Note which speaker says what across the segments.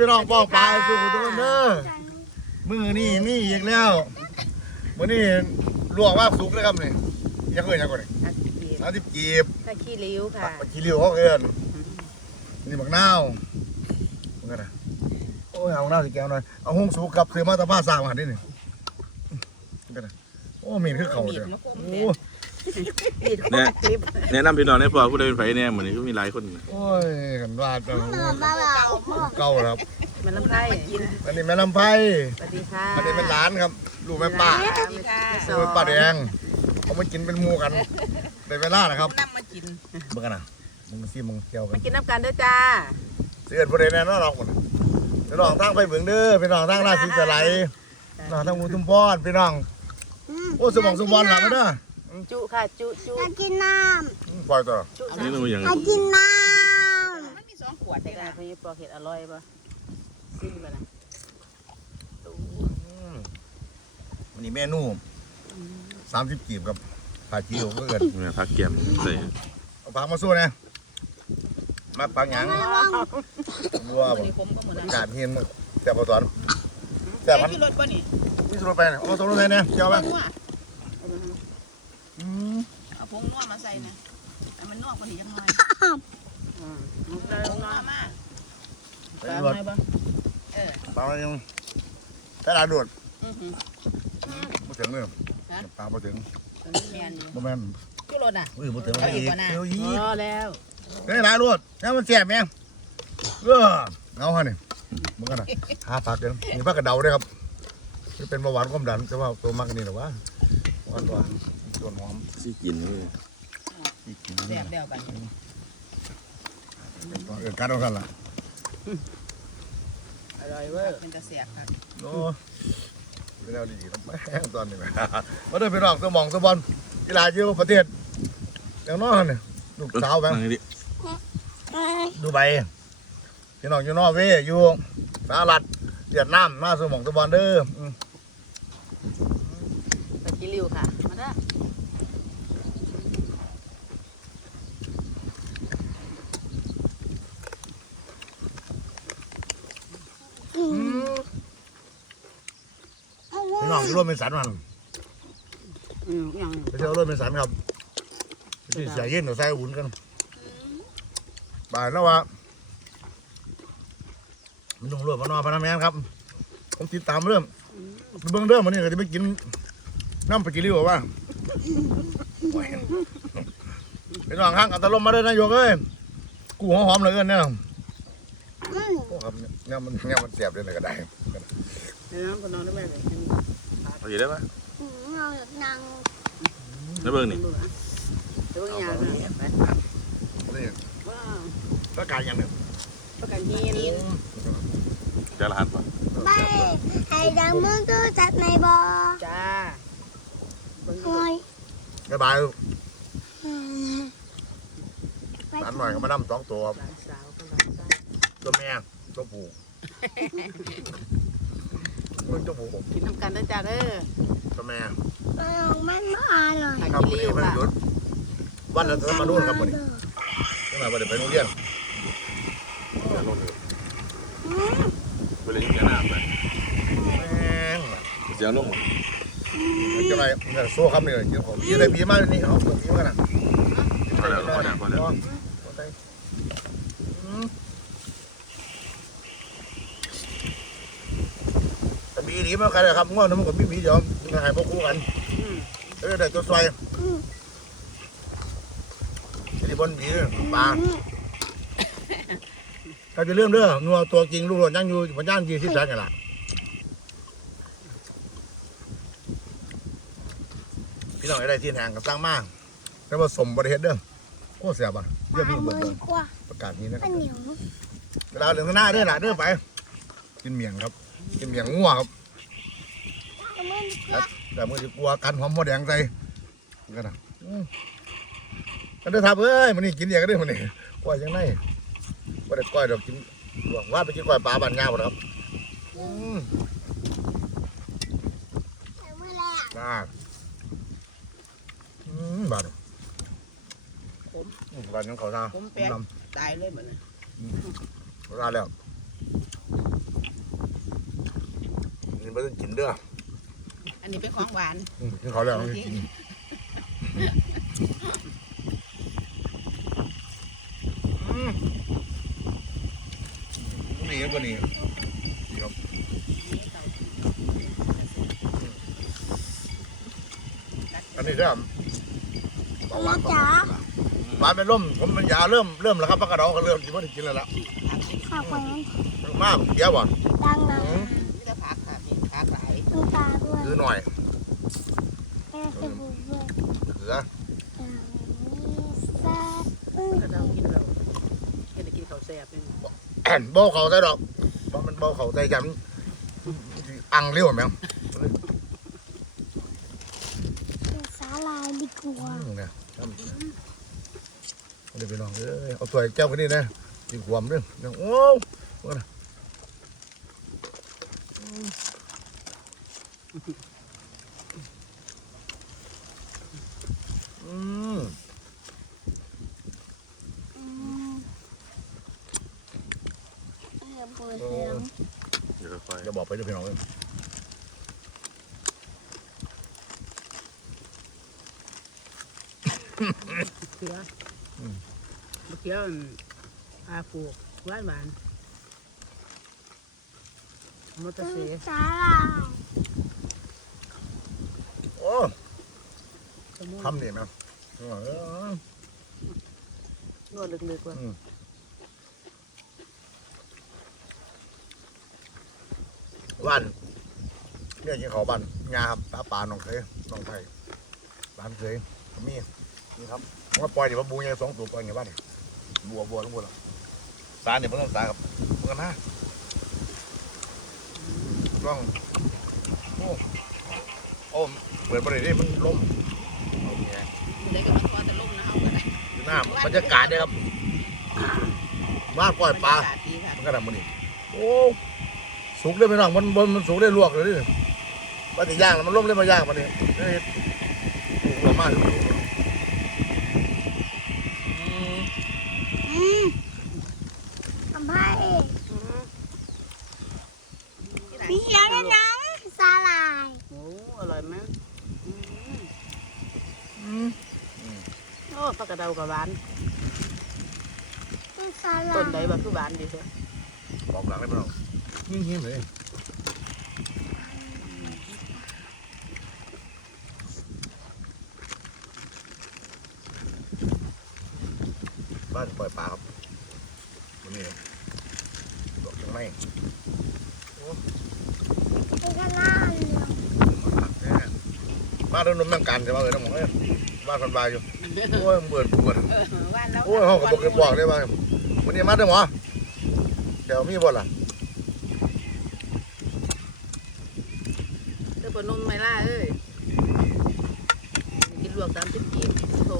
Speaker 1: พี่น้องป้องปลายสู่ทุกคนเด้อมือนี่นี่อีกแล้วมื้อนี้ลวกว่าสุกเลยครับนี่ยังเกินยังก่อนนี่
Speaker 2: อากีบ
Speaker 1: น้ำทิพจีบ
Speaker 2: ถ้าขี้ริ้วค่ะ
Speaker 1: ปักขี้ริ้วเขาเอิ้นนี่บักนาวมึงกันนะโอ้ยเอาหน้าวสิแก้วหน่อยเอาหุ้งสุกกับซื้อมาตะผ้าสร้างมาหันดินี่มึงกันนะโอ้มีนคือเขาเด้อโอ้
Speaker 2: ปิดหัวคลิป
Speaker 3: แนะนำพี่น้องให้พอผู้ใดเป็นไผเนี่ยเหมือนนี้ก็มีหลายคน
Speaker 1: โอ้ยกันว่าจังเก่าแล้วครับ
Speaker 2: มันน้ำไผ่
Speaker 1: อันนี้แม่ลำไพ
Speaker 2: สวัสดีค่ะ
Speaker 1: อันนี้เป็นร้านครับลูกแม่ป้า
Speaker 2: สวัสดีค่ะ
Speaker 1: ลูกแม่ป้าแดงเขามากินเป็นหมูกันในเวลานะครับ
Speaker 4: นำมากิน
Speaker 1: เบิ่งกันนะมึงซีมึงเกี่ยวกั
Speaker 2: มานกินน้ำกันด้วยจ้า
Speaker 1: เสือนประเด็นแน่นอนหรอกคนพี่น้องตั้งไปเบิ่งเด้อพี่น้องตั้งราศีจะไหลพี่น้องตั้งมูตุ้มพอนพี่น้องโอ้สมองสมบอลหลับมาเด้อ
Speaker 2: จุค่ะจุจุ
Speaker 5: อยากกินน้
Speaker 1: อืมปล่อยตัว
Speaker 2: จุ
Speaker 3: นี่หนูอย่างำ
Speaker 5: อยากกินน้
Speaker 4: มันมีสองขวด
Speaker 2: ได้
Speaker 4: ได้
Speaker 2: ไง
Speaker 4: ละ
Speaker 2: พี่ปลอกเห็ดอร่อยปะซิมปะนะ
Speaker 1: อืมวันนี้เมนูสามสิบกีบกับผัดจีโอก็เกิน
Speaker 3: เนี่ยพักเกียมใส่
Speaker 1: เอาปังมาสู้นะมาปังหยังวัว
Speaker 4: ตัว
Speaker 1: บ่
Speaker 4: นี้ผมก็เหมือนกัน
Speaker 1: กาดเฮียนมึงแต่พอตอนแต่
Speaker 4: ใส่
Speaker 1: พัน
Speaker 4: ที่รถป่ะนี่
Speaker 1: นี่สุดไปเนี่ยเอาตัวรถไปเนี่ยเกี่ยวไหม
Speaker 4: นัว
Speaker 1: อืม
Speaker 4: เอาพงนัวมาใส่นะแต่มันนัวกว่านี้จังหน่อย
Speaker 2: อืมมุกได้
Speaker 4: พงนั
Speaker 2: มาว
Speaker 4: มาก
Speaker 1: ไป
Speaker 2: ตาม
Speaker 1: รถ
Speaker 2: ไหมบ้าง
Speaker 4: เออ
Speaker 1: ปลาอะไรยังแต่ละโดด
Speaker 4: อือหือ
Speaker 1: มาถึงเลยปลามาถึง
Speaker 4: ตัวนี้แมนอยู่
Speaker 1: บ่แม่น
Speaker 4: ที่รถอะ
Speaker 1: อุ้ยมาถึง
Speaker 4: เอาอีก
Speaker 1: อีก
Speaker 4: กว่าน่ะ
Speaker 1: เดี๋ยวอี
Speaker 2: พ
Speaker 1: ก
Speaker 2: อแล้ว
Speaker 1: เฮ้ยหลายรถแล้วมันแสบแม่งเออเอาฮะนี่มึงกันนะหาผักกันมีผักกระเดาด้วยครับที่เป็นเบาหวานความดันแต่ว่าตัวมากกว่านี่หรอวะหวานหวาน ส่วนหอม
Speaker 3: ซี่กินนี่
Speaker 1: อีกกิน
Speaker 4: แบ
Speaker 1: นี่
Speaker 4: บเดียวกัน
Speaker 1: เออการเอากันล่ะ
Speaker 2: อร่อยเวอร์
Speaker 4: มันจะเสียครับ
Speaker 1: โอ้ไปแล้วดีๆต้องแม่งตอนนี้แม่มาเดินไปนอกตัวหมองตัวบอลกีฬาอยู่ประเทศอย่างน้อยเนี่ยลูกสาวแบง
Speaker 3: นั่งดิ
Speaker 1: ดูใบพี่น้องอยู่นอร์เวย์อยู่สหรัฐเวียดนามมาสมองตะบอลเด้ออืม
Speaker 2: ตะกี้ริ้วค่ะ มาได้
Speaker 1: พี่น้องที่ ร่วมเป็นสันมัน
Speaker 2: อืมอย่าง
Speaker 1: ไปเที่ยวร่วมเป็นสันครับที่เสียเย็นกับใส่อุ่นกันบ่ายแล้วว่ามันลงรวมมานอนพนักงานครับผมติดตามเรื่องเบื้องเรื่องมันนี่ก็จะไปกินน้ำปลากิริวว่าโอ้ยพี่น้องห้างอัตลมมาเลยนายกเอ้ยกูหอมๆเลยเอิ้นเนี่ยำ
Speaker 5: อืม
Speaker 1: โอ้ครับเนี่ยมันเนี่ยมันเสียบเลยก็ได้
Speaker 2: เดี๋ยวน้ำก็นอนได้ไหม เลย
Speaker 3: เอาอยู่ได้ปะ
Speaker 5: อืมเราอยากนั่ง
Speaker 3: แล้วเบิ่งนี่
Speaker 2: ดูอะดูอย่างนะไป
Speaker 1: นี่
Speaker 2: ว้าว
Speaker 1: ประกาศอย่างหนึ่ง
Speaker 2: ประกันหิน
Speaker 3: จะรหัสปะ
Speaker 5: ไปให้ดังมึงตู้จัดในบ่อ
Speaker 2: จ้าเบิ่งดู
Speaker 5: โอ้ย
Speaker 1: บ๊ายบาย
Speaker 5: อืมไป
Speaker 1: หลานหน่อยก็มาดำสองตัวครับ
Speaker 2: หลานสาวก็หลานสาว
Speaker 1: ตัวแม่ตัวผู้ มึงตัวผู้
Speaker 2: กินน้ำกันด้จ้าเด้อ
Speaker 1: ตัวแม่ะ
Speaker 5: มันไม่อร่อย
Speaker 2: ตะ
Speaker 1: ครับ
Speaker 2: กี้
Speaker 1: วัน
Speaker 2: ริ้
Speaker 1: นี้
Speaker 2: ว
Speaker 1: เป็น
Speaker 2: ค่ะ
Speaker 1: หยุดวันละจะมาดูนครับวันนี้ตั้งแต่วันเด็กไปโรงเรียน
Speaker 3: จะลงเลยไปเล่นกันน้ำไป
Speaker 1: แม่ง
Speaker 3: เสียงลง
Speaker 1: เจ้าไรเงินโซ่ครับนี่เลยเดี๋ยวผมยี่อะไรพี่มาเดี๋ยนี้เอาตัวพี่มากันนะ
Speaker 3: พอแล้วพอแล้วพอแล้ว
Speaker 1: แต่บีดีมากใครเลยครับง่วงน้ำมันกับพี่บีเดี๋ยวมันหายพวกคู่กัน
Speaker 2: อืม
Speaker 1: เออแต่ตัวซอยที่บนบีปลาถ้าจะเรื่องเด้องัวตัวจริงลูกหลานยังอยู่บนย่านยี่สิบแสนกันล่ะพี่น้องอะไรที่แหงกับสร้างมากแล้วว่าสมบริเฮ็ดเด้อโคตรเสียบอะเรื่องนี้เบิดเลย
Speaker 5: กว่า
Speaker 1: ประกาศนี้นะค
Speaker 5: มั
Speaker 1: รับ
Speaker 5: นเหนียว
Speaker 1: เวลาเรื่องข้างหน้าเด้อล่ะเด้อไป กินเมียงครับ กินเมียงงัวครับ
Speaker 5: มัน
Speaker 1: แต่แต่มือจะกลัวกันหอมหัวแดงใส่กันนะอืมกันเด้อทับเอ้ยมันนี่กินเดียวกันเด้อมันนี่ก้อยยังไงว่าได้ก้อยดอกกินหวังว่าไปกินก้อยปลาบ้านงาบ่ล่ะครับอืม
Speaker 5: เมื่อไรอะ
Speaker 1: บ้าอืมบาดผมบาดยังเขาท่า
Speaker 4: ผมแปลก
Speaker 1: ล
Speaker 4: ตายเลยเหมือนกันำ
Speaker 1: เขาท่าแล้วมันกินเด้อ
Speaker 4: อันนี้เป็นของหวาน
Speaker 1: อืมกินเขาแล้วมันกินอืมนี่ก็นี่ครับอันนี้ก็เบาหวาน
Speaker 5: จ๋า
Speaker 1: หวานเป็นร่มผมเป็นยาเริ่มเริ่มแล้วครับพักกระดองก็เริ่มกินไม่ได้กินแล้วล่ะ
Speaker 5: ข้าวคนนั้น
Speaker 1: มากเยอะบ่
Speaker 5: ดังนะ
Speaker 1: อืม
Speaker 4: มีแต่ผักค่ะพี่ผักหลาย
Speaker 5: ดูตาด้วย
Speaker 1: คือหน่อย
Speaker 5: แม่คือบุญด้วย
Speaker 1: เสือ
Speaker 5: อ่ามีซาอืม
Speaker 2: ก็เรากินเราแค่ได้กินข้าวแซ่บนี่
Speaker 1: แอนเบาเขาใส่ดอกเพราะมันเบาเขาใส่จังอังเลี้ยวแม่ง
Speaker 5: กินสาลายดีกว่า
Speaker 1: อืมเนี่ยเดี๋ยวไปลองเอ้ยเอาตัวไอ้เจ้าคนนี้นะดีกว่ามั้งเนี่ยโอ้ว่าน่ะ อืม
Speaker 5: อืมเออปวดเสียง
Speaker 3: เดี๋ยวค่อย
Speaker 1: จะบอกไปเดี๋ยวไปลองเลย
Speaker 2: เขือมะเขือมันอาปลูกหวานหวานมอเตอร์เซ
Speaker 5: สาลาย
Speaker 1: โอ้
Speaker 2: สมุน
Speaker 1: ทำนี่แม่งเออน
Speaker 2: วดลึกๆว่า
Speaker 1: บ้านเนี่ยกินเขาบ้านงาครับปลาปลาหนองเคยหนองไทยร้านเคยมีนี่ครับผมว่าปล่อยเดี๋ยวมาบูยังสองตัวปล่อยในบ้านนี่บัวบัวทั้งบัวละสารเนี่ยมันต้องสารครับมันกันนะต้องโอ้โอ้ เปิดประเดี๋ยวมันล่มเอาไง
Speaker 4: เด็กก็มาทอดแต่ลุ่มนะเฮาก็ได้
Speaker 1: อยู่หน้าบรรยากาศเนี่ยครับมากปล่อยปลา
Speaker 4: บรรยกศดีค่ะ
Speaker 1: มันก็ทำมันนี่โอ้สุกได้ไหมน้องมันบนมันสุกได้ลวกเลยดิว่าจะย่างแล้วมันล่มได้มาย่างมันนี่เฮ้ยถูกกว่ามาก
Speaker 5: อืมทำให้
Speaker 4: ที่ไหน
Speaker 5: มีเขียวด้วยนะสาลาย
Speaker 2: โอ้อร่อยไหม โอ้ปลากระเดากับหวาน
Speaker 5: เป็นสาลา
Speaker 2: ต้น
Speaker 5: ย
Speaker 2: ใดว่าคือหวานดีเสีย
Speaker 1: บอกหลังได้ไหมน้องหิ้มๆเลยบ้านปล่อยปลาครับวันนี้ดอกยังไม่
Speaker 5: เป็นกระลาเลย
Speaker 1: บ้านเรื่องนมแมงกันใช่ไหมเออน้องหมอเอ้ย บ้านคนบายอยู่โอ้ยเบื่อเบื่อ
Speaker 4: เออว่าแล้ว
Speaker 1: โอ้ยเขาก็บอกกันบอกได้ว่าวันนี้มาเด้อหมอเดี๋ยวมีบ่ล่ะ
Speaker 2: เด้อปนมไม่ล่าเอ้ยกินลวกตามจิ้มจีบโถ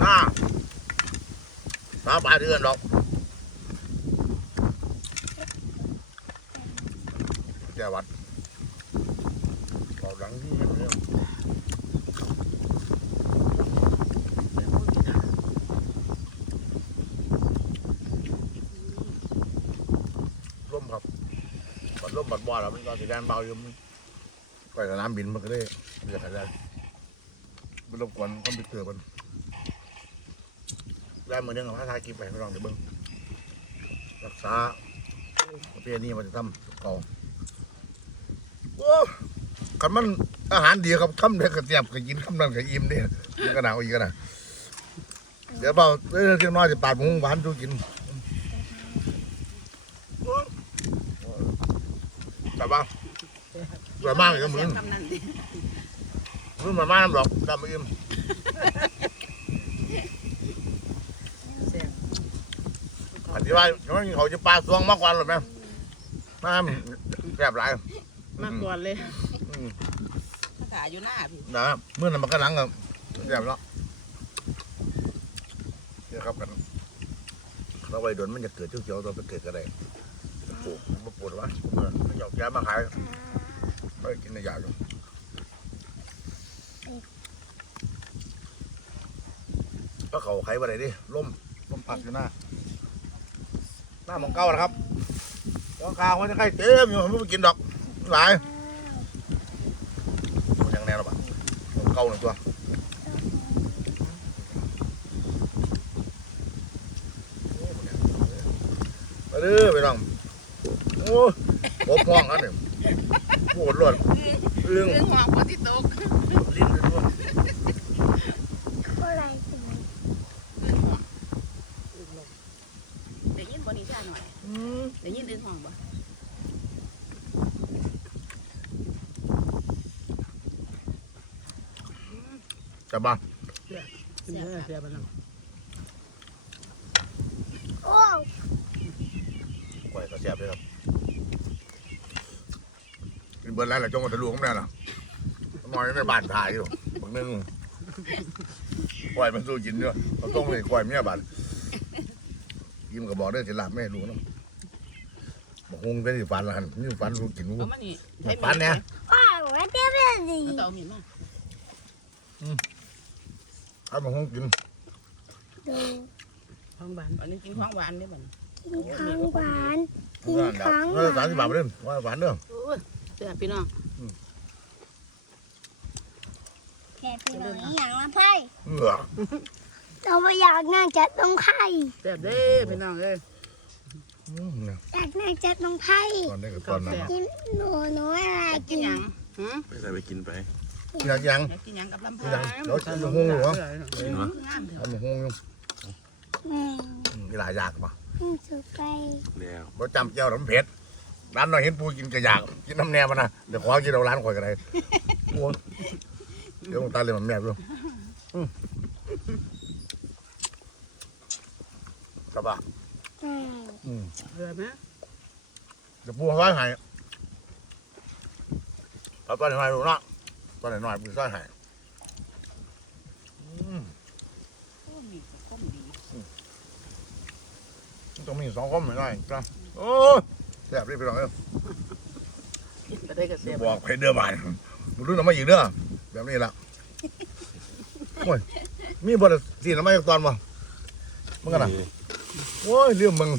Speaker 1: หน้าสาบานเดือนหรอกแกวัดเอาหลังที่มันเนี่ย ร่มครับบัดร่มบัดบ่อแล้วมันก็สีแดงเบาอยู่มันไปสนามบินมันก็ได้เรียกอะไรไม่รบกวนคอมพิวเตอร์มันได้มือเดียวกับพระทายกินไปไม่ลองเดี๋ยวเบิ้งรักษาประเภทนี้มันจะทำเก่าโอ้คันมันอาหารดีครับคำเด็กกระเทียบก็กินคำนั้นก็อิ่มเด้มันก็หนาวอีกก็นะเดี๋ยวเบาเรื่องที่น้อยจะปาดหมูหวานดูกินแต่ว่า สวยมากเลยครับมึง
Speaker 4: กำนันดิ
Speaker 1: มึงมาม่าน้ำดอกดำไม่อิ่ม
Speaker 2: แซ่บ
Speaker 1: อธิบายเขาเขาจะปลาสวงมากกว่าหรือไหมน้ำแซ่บหลาย
Speaker 2: มากก่อนเลย
Speaker 1: อืม
Speaker 4: ขายอยู่หน้าพี่
Speaker 1: นะเมื่อนั้นมันก็หลังกับแซ่บแล้วเนี่ยครับกันเราไว้โดนมันจะเกิดเขียวๆตัวไปเกิดก็ได้ปลูกมาปลูกวะเออหยอกยามาขาย ไปกินในยาอยู่ก็เขาไขไปไหนดิล่มล่มปักอยู่หน้า หน้าหมองเก้านะครับเอของกลางมันจะใครเต็มอยู่มันไม่กินดอกหลายยังแน่หรอปะเก่าหนึ่งตัวมาเด้อไปน้องโอ้บห้องแล้วเนี่ย พูดหลดเรื่อง
Speaker 4: รื่งหัวปติตก
Speaker 1: ลิ้นหลด
Speaker 5: อะไรสิ
Speaker 4: เดี๋ยวยินบนี้จ้าหน่ดี๋ยวยินเดินห้องบ่
Speaker 1: จะบบ้า
Speaker 2: เสียเสียไปแล้ว
Speaker 5: โอ้
Speaker 1: ยก็เสียไปแล้ว เบิร์ดแล้วแหละจงมาทะลุของแม่ล่ะมอยในบ้านถ่ายอยู่บางนึงไหวมันสู้กินด้วยเขาต้องเลยไหวเมียบ้านยิ้มก็บอกได้สิหลับแม่รู้นะบอกคงได้สิฟันละหันนี่ฟันรู้กินรู้
Speaker 4: เอามานี่
Speaker 1: ฟันเนี่ย
Speaker 5: ว้าวว่าเตี้ยเป็นดี
Speaker 4: เอาต่อมีดมา
Speaker 1: ถ้ามันคงกิน
Speaker 5: ดู
Speaker 2: ท้องบาน
Speaker 4: อันนี้กินของหวานได้บ่
Speaker 5: กินข้างหวานกิน
Speaker 1: นั่นแหละ
Speaker 5: ข้างห
Speaker 1: นั่น
Speaker 5: วา
Speaker 1: สาม
Speaker 5: น
Speaker 1: สิบบาทไปเรื่อยว่าหวานเด้อ
Speaker 4: โอ้ย เสียพี่น้อง
Speaker 5: แค่เป็นอย่างอย่างละไพ่
Speaker 1: เออ
Speaker 5: เราไม่อยากนั่งจัดตรงไพ่
Speaker 2: แซ่บเด้พี่น้องเอ้ย
Speaker 1: อืมเนี่ย
Speaker 5: อยากนั่งจัดตรงไพ่
Speaker 1: ตอนนี้กับตอนนั้น
Speaker 5: กินหนูหนูอะไร
Speaker 4: อยากกิ
Speaker 5: กิ
Speaker 4: น
Speaker 5: น
Speaker 4: หยังหึ
Speaker 3: ไปใส่ไปกินไป
Speaker 1: อยากยัง
Speaker 4: อยากกินหยังกับลำ
Speaker 1: กิน
Speaker 4: พา
Speaker 1: ยัง
Speaker 4: ง
Speaker 1: เดี๋ยวจะหงอยู่วะ
Speaker 3: กินวะ
Speaker 4: งามเถ
Speaker 1: เอา
Speaker 4: อะ
Speaker 1: มาหงอยู่
Speaker 5: แม่
Speaker 1: อืมมีหลายอยากป่ะ
Speaker 5: ขึ้นสุดไป
Speaker 3: แล้ว
Speaker 1: เราจำเจ้าน้ำเผ็ด ร้านเราเห็นปูกินกระยากกินน้ำแนมมันนะเดี๋ยวขอกินเอาร้านข่อยกันเลยโอ้ยเดี๋ยวมึงตายเลยมันแม่ด้วยอืมครับป่ะ
Speaker 5: แม่
Speaker 1: อืม
Speaker 2: เบื่อไหม
Speaker 1: เดี๋ยวปูเขาให้เอาตอนไหนหน่อยดูเนาะตอนไหนหน่อยปูเขาให้อืม
Speaker 4: โอ้ยมีแต่ข้มดี
Speaker 1: มันต้องมีสองคมหน่อยจ้ะโอ้ยแซ่บรีบไปหน่อยเด้อ
Speaker 2: กินไปได้ก็
Speaker 1: เดี๋
Speaker 2: เสี
Speaker 1: ย
Speaker 2: ยว
Speaker 1: บอกไปเด้อบานมึงรู้น้ำมาอีกเด้อแบบนี้ละโอ้ยมีบทสีน้ำมาอีกตอนบ่มึงกันนะโอ้ยเรื่องมึง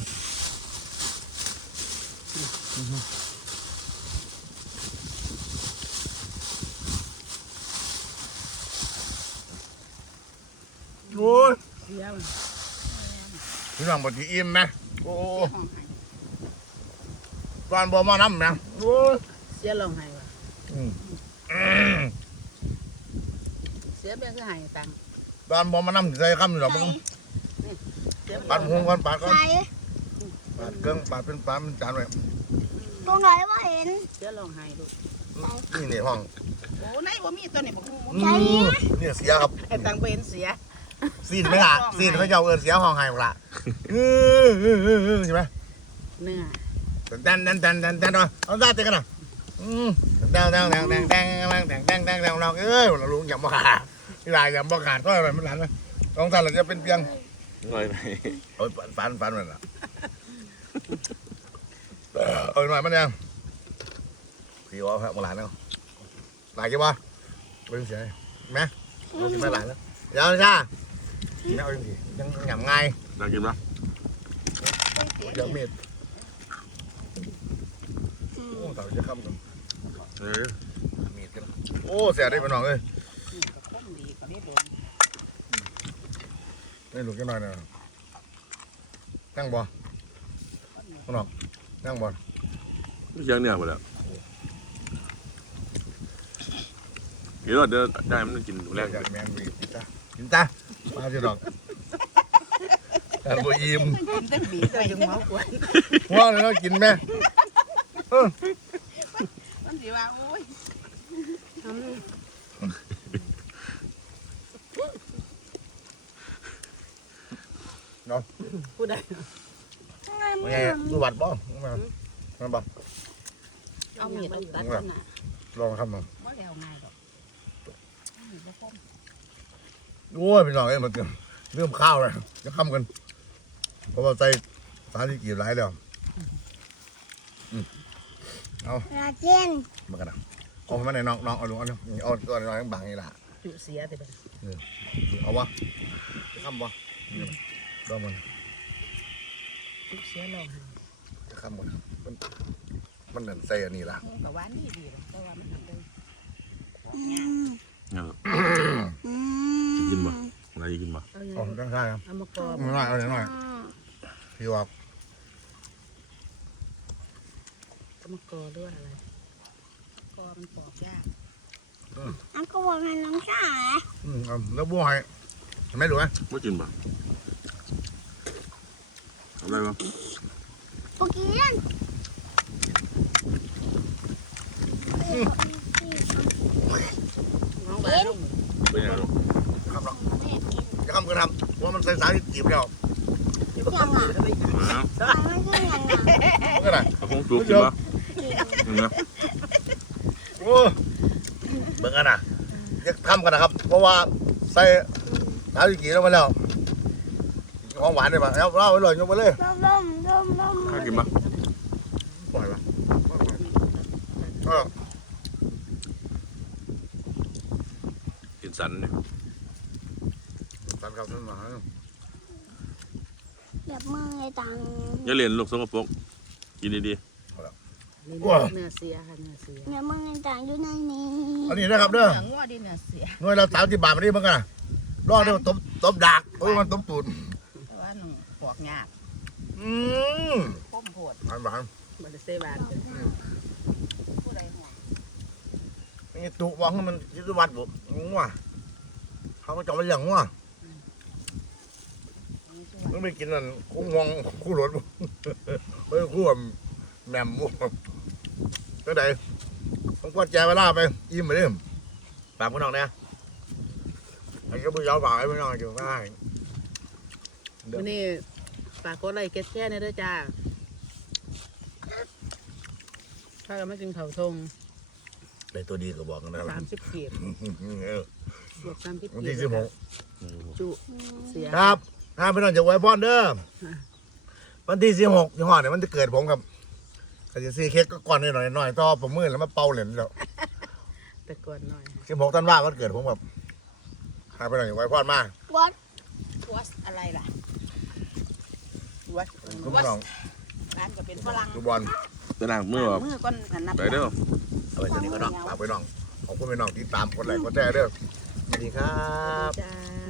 Speaker 1: โอ้ย
Speaker 2: เสียว
Speaker 1: พี่น้องบทีอิ่มไหมโอ้
Speaker 4: ห้องให้
Speaker 1: ตอนบ่มาน้ำนะโอ้ย
Speaker 2: เสียลองให้ว่ะ
Speaker 1: อืมอืม
Speaker 2: เสียแบ่งคือให้ตังค์
Speaker 1: ตอนบ่มาน้ำใส่คำนี่หรอกมึง
Speaker 2: เสีย
Speaker 1: ปัดหงก่อนปัดก่อน
Speaker 5: ใคร
Speaker 1: ปัดเครื่องปัดเป็นปลาเป็นจานไว้
Speaker 5: ตรงไหนว่าเห็น
Speaker 2: เสียลองให้ลูก
Speaker 1: นี่นี่ห้อง
Speaker 4: โอ้ไหนบ่มีตัวนี้บ่ฮู้บ่
Speaker 1: อื
Speaker 4: มี
Speaker 1: มนี่เสียครับ
Speaker 2: ไอ้ตังค์ไปเห็นเสีย
Speaker 1: ซีนไหมล่ะซีนเขาจะเอาเอินเสียห้องไห้หมดละเออเออเออเออใช่ไหม
Speaker 2: เนื้อ
Speaker 1: แตนแตนแตนแตนแตนมาเอาตาเตะกันนะอืมแตงแตงแตงแตงแตงแตงแตงแตงแตงแตงเอ้ยเราลุงอย่ามาขาดที่ลายอย่ามาขาดก็อะไรมันหลานไหมลองท่านเราจะเป็นเพียง
Speaker 3: ลอยไป
Speaker 1: โอ้ยฟันฟันมันละเออหน่อยมันยังพี่ว่าครับมาหลานแล้วหลายกี่บ่เป็นเสียไหมเรากินไม่หลายแล้วเดี๋ยวจ้ากินเอาอย่างนี้ยังหยำง่าย
Speaker 3: น่ากินปะ
Speaker 1: เดี๋ยวมีด โอ้ตายจะข้ามกัน
Speaker 3: เออ
Speaker 1: มีดกันโอ้เสียได้ไปหน่อยเอ้ย
Speaker 4: นี่ก็ข้มดีก็ได้โดน
Speaker 1: นี่ลูกกันหน่อยนะนั่งบ่ข้างนอกนั่งบ่
Speaker 3: ไม่เชียงเนี่ยหมดแล้วเดี๋ยวเดี๋ยวได้มันกินแร
Speaker 1: แร
Speaker 3: ก
Speaker 1: กจากแมนวีกินตากินตามาสิดอกแต่บ่อิ่ม
Speaker 4: กินแต่บี
Speaker 2: ใส่ถึงหัวกวน
Speaker 1: ว่าเลยเนาะกินไหม
Speaker 4: มันสิว่าโอ้ย
Speaker 2: พูดได้
Speaker 1: ว่าไงดูบัตรบ่มามาบ่
Speaker 4: เอามีดเอาตัดกันน่ะ
Speaker 1: ลองคำหนึ่ง
Speaker 4: บ่แล้วง่ายดอกนี่บ่ข้ม
Speaker 1: โอ้ยพี่น้องเอ้ยมันเริ่มข้าวเลยจะคำกันเพราะว่าใส่สารที่กี่หลายแล้ว
Speaker 5: ราเจน
Speaker 1: มากันนะเอามาในน้องน้องเอาลงเอาลงเอาตัวน้อยบางนี่ล่ะ
Speaker 2: จุเสียแต่เป็น
Speaker 1: เอาวะจะคำบ่ลองมัน
Speaker 2: จุเสียลอง
Speaker 1: จะข้ามหมดมันมันเหมือนใส่อันนี้ละ
Speaker 4: กับหวานดีดีเลยแต่ว่ามันทำได้
Speaker 3: เนี่ย
Speaker 5: อื
Speaker 3: กินบ่อะไรกินบ่
Speaker 2: เอาอย่าง
Speaker 1: อ๋อต้งใช่ครับ
Speaker 2: เอามากรอบ
Speaker 1: ไม่อยเอาหน่อยพี่ว่า
Speaker 2: เอามากรอด้วยอะไร
Speaker 4: กอมันปอกยาก
Speaker 5: อันก็บอกให้น้องชาย
Speaker 1: อืมแล้วบัวให้ไหมดูไหม
Speaker 3: ไม่กินบ่ อะไรบ่
Speaker 5: ปกตินั่น
Speaker 2: น้องบ้านลูก
Speaker 3: เป็นยังไงลูก
Speaker 1: ครับเนาะจะทำกันทำว่ามันใส่สายจีบแล้ว
Speaker 5: ยังอะ
Speaker 3: อ้าว
Speaker 5: มันคือยังอะ
Speaker 1: ก็ได้
Speaker 3: เอาพงจุกกินบ่เห็นไหม
Speaker 1: โอ้เบิ่งกันนะจะทำกันนะครับ เพราะว่าใส่สายจีบแล้วมาแล้ว ของหวานเลยป่ะเอาเล่าไปเลยยกไปเลย
Speaker 5: ร่มร่มร่มร่ม
Speaker 3: ข้ากินบ่
Speaker 1: ปล่อยป่ะเออ
Speaker 3: กินสันเนี่ย
Speaker 1: ตันครับท่านมา
Speaker 5: แบบมือเลยตัง
Speaker 3: อย่าเรียนลูกสกปรกกินดี
Speaker 2: นี่เนื้อเสียค่ะเนื้อเสีย
Speaker 5: แบบมือเลยตังอยู่ในนี้
Speaker 1: อันนี้นะครับเด้อ
Speaker 4: เนื้องัวดีเนื้อเสีย
Speaker 1: หน่วยละสามสิบบาทมาดิมั้งกันรอดเด้อตบตบดากโอ้ยมันตบตูน
Speaker 4: แต่ว่าหนึ่งป อกยาก
Speaker 1: อืม
Speaker 4: พ้มโพด
Speaker 1: หวานหวาน
Speaker 2: บัตรเซบาน
Speaker 4: ผู้ใดห่วง
Speaker 1: นี่ตุวังให้มันยึดวัดบุงงว่ะเขาก็จะมาอย่างว่ะ
Speaker 4: นี่ช่วย
Speaker 1: มึงไปกินนั่นคู่งวงคู่รถบุเฮ้ยคู่แบบแหม่มบุก็ได้ต้องกวาดแจเวลาไปอิ่มไปดิฝากพี่น้องนะไอ้ก็มือยาวฝากให้พี่น้องอยู่ได้
Speaker 2: วันนี้ ฝากกดไลค์กดแชร์ในเด้อจ้าถ้ากันไม่กินเผาทง
Speaker 1: ในตัวดีก็บอกกันนะค
Speaker 2: สา
Speaker 1: รับ
Speaker 2: มสิบเกียร
Speaker 1: เออบ
Speaker 2: วกสามสิบ
Speaker 1: วัน
Speaker 2: เกีย
Speaker 1: ที่สิบหก
Speaker 2: จุเสีย
Speaker 1: ครับถ้าพี่น้องจะไว้พรเด้อวันที่สิบหกยี่ห้อเนี่ยมันจะเกิดผมครับก็จะซื้อเค้กก็ก่อนนิดหน่อยหน่อยต่อผมมือแล้วมาเป่าเหรียญแล้ว
Speaker 2: แต่ก่อนหน่อย
Speaker 1: สิบหกธันวาวันเกิดผมแบบถ้าพี่น้องจะไว้พรมาก
Speaker 5: วัด
Speaker 4: วัสอะไรล่ะ วัส
Speaker 1: คุณพี่น้อง
Speaker 4: ร้านก็เป็นฝรั่ง
Speaker 1: ดูบอล
Speaker 3: ๆแต่ล้างมือออก
Speaker 4: มือก้นกันนับ
Speaker 3: ไปเด้อ
Speaker 1: เอาไว้ตัวนี้ก็น้องฝากพี่น้องขอบคุณพี่น้องที่ตามคนไหลค์คนแชร์เด้อสวัสดีครับ
Speaker 2: จ้า